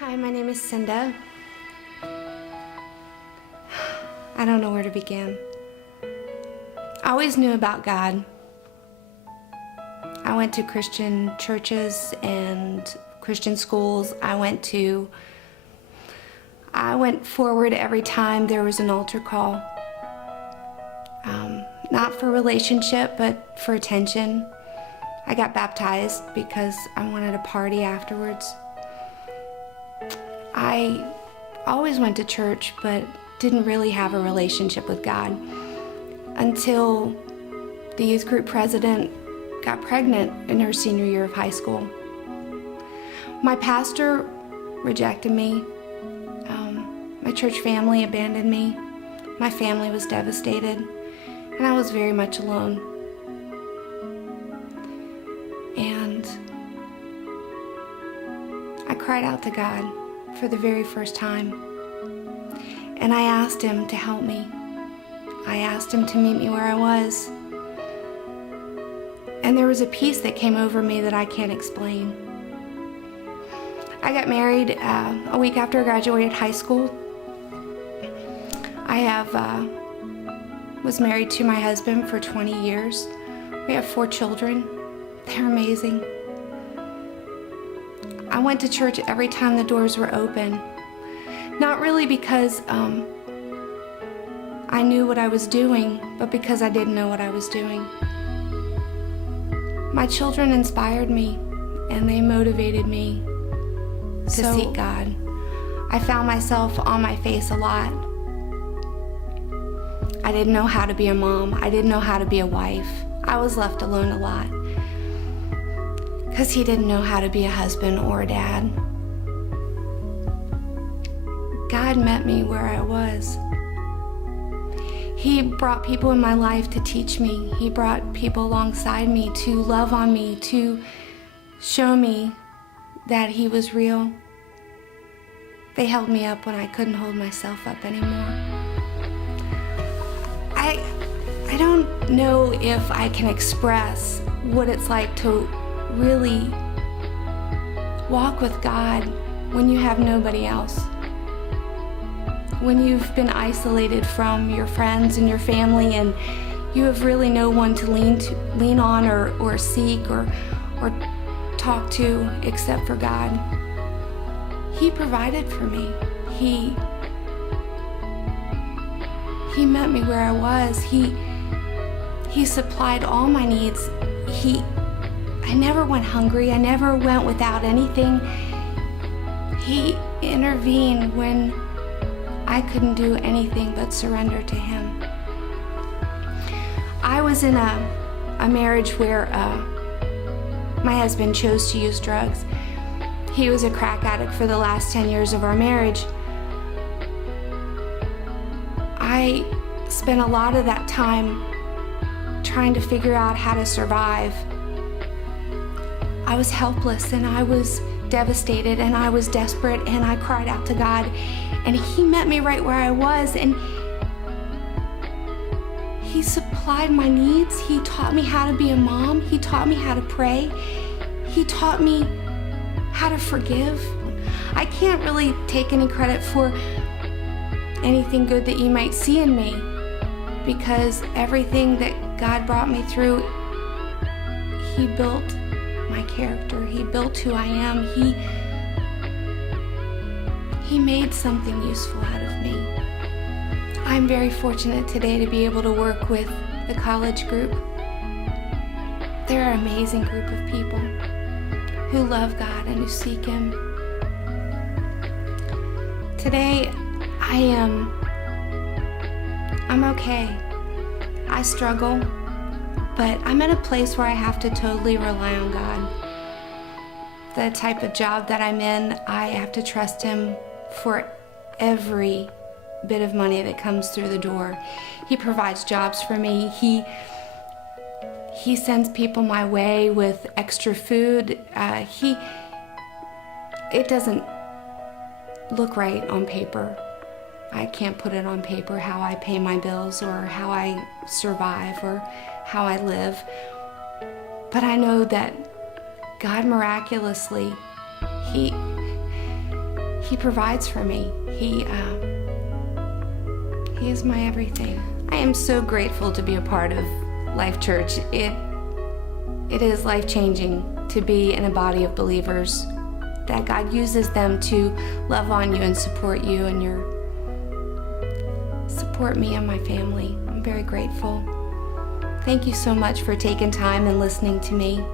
Hi, my name is Cynda. I don't know where to begin. I always knew about God. I went to Christian churches and Christian schools. I went forward every time there was an altar call. Not for relationship, but for attention. I got baptized because I wanted a party afterwards. I always went to church, but didn't really have a relationship with God until the youth group president got pregnant in her senior year of high school. My pastor rejected me. My church family abandoned me. My family was devastated, and I was very much alone. And I cried out to God for the very first time. And I asked him to help me. I asked him to meet me where I was. And there was a peace that came over me that I can't explain. I got married a week after I graduated high school. I was married to my husband for 20 years. We have 4 children. They're amazing. I went to church every time the doors were open. Not really because I knew what I was doing, but because I didn't know what I was doing. My children inspired me, and they motivated me to seek God. I found myself on my face a lot. I didn't know how to be a mom. I didn't know how to be a wife. I was left alone a lot because he didn't know how to be a husband or a dad. God met me where I was. He brought people in my life to teach me. He brought people alongside me to love on me, to show me that he was real. They held me up when I couldn't hold myself up anymore. I don't know if I can express what it's like to really walk with God when you have nobody else. When you've been isolated from your friends and your family and you have really no one to lean on or seek or talk to except for God. He provided for me. He met me where I was. He supplied all my needs. I never went hungry. I never went without anything. He intervened when I couldn't do anything but surrender to him. I was in a marriage where my husband chose to use drugs. He was a crack addict for the last 10 years of our marriage. I spent a lot of that time trying to figure out how to survive. I was helpless and I was devastated and I was desperate and I cried out to God, and he met me right where I was, and he supplied my needs. He taught me how to be a mom. He taught me how to pray. He taught me how to forgive. I can't really take any credit for anything good that you might see in me, because everything that God brought me through, he built my character. He built who I am. He made something useful out of me. I'm very fortunate today to be able to work with the college group. They're an amazing group of people who love God and who seek him. Today, I'm okay. I struggle, but I'm in a place where I have to totally rely on God. The type of job that I'm in, I have to trust him for every bit of money that comes through the door. He provides jobs for me. He sends people my way with extra food. It doesn't look right on paper. I can't put it on paper how I pay my bills or how I survive or how I live. But I know that God miraculously, He provides for me. He is my everything. I am so grateful to be a part of Life Church. It is life-changing to be in a body of believers, that God uses them to love on you and support you and support me and my family. I'm very grateful. Thank you so much for taking time and listening to me.